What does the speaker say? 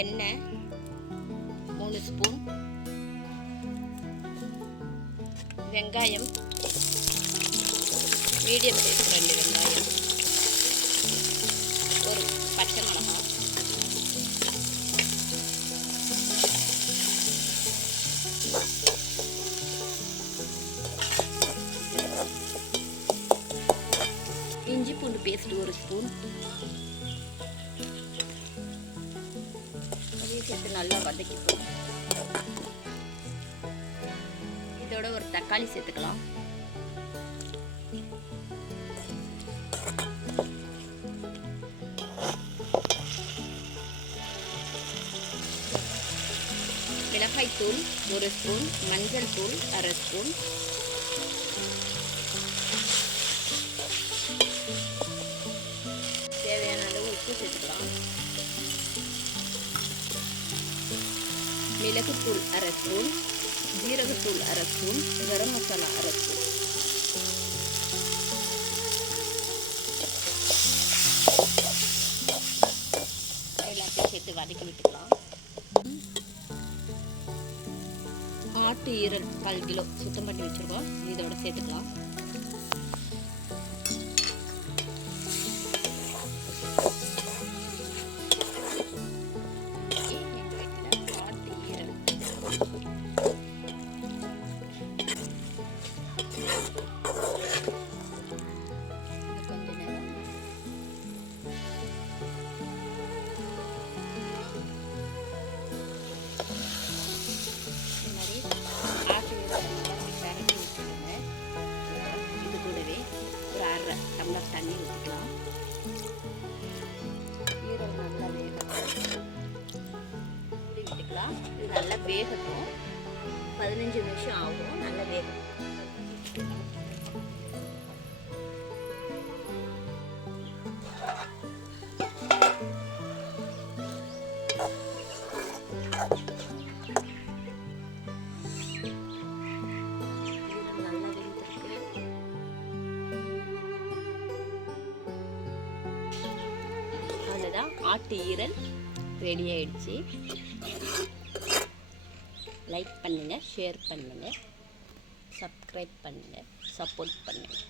எண்ணெய் 3 ஸ்பூன், வெங்காயம் medium size 2 வெங்காயம், ஒரு பச்சை மிளகாய், இஞ்சி பூண்டு பேஸ்ட் 1 ஸ்பூன், அதையும் சேர்த்து நல்லா வதக்கிப்போம். இதோட ஒரு தக்காளி சேர்த்துக்கலாம். மிளகாய் தூள் 1 ஸ்பூன், மஞ்சள் தூள் 1/2 ஸ்பூன், தேவையான அளவு உப்பு சேர்த்துக்கலாம். மிளகுத்தூள் 1/2 ஸ்பூன், ஜீரகத்தூள் 1/2 ஸ்பூன், கரம் மசாலா 1/2 ஸ்பூன். எல்லாத்தையும் சேர்த்து வதக்கி விட்டுக்கலாம். ஆட்டு ஈரல் 1/4 கிலோ சுத்தம் பண்ணி வச்சுருக்கோம், இதோட சேர்த்துக்கலாம். டம்ளர் தண்ணி ஊற்றிக்கலாம். ஈரல் நல்லா வேகட்டும், மூடி விட்டுக்கலாம். இது நல்லா வேகட்டும், 15 நிமிஷம் ஆகும். நல்லா வேகட்டும். ஆட்டு ஈரல் ரெடி ஆயிடுச்சு. லைக் பண்ணுங்கள், ஷேர் பண்ணுங்கள், சப்ஸ்கிரைப் பண்ணுங்கள், சப்போர்ட் பண்ணுங்கள்.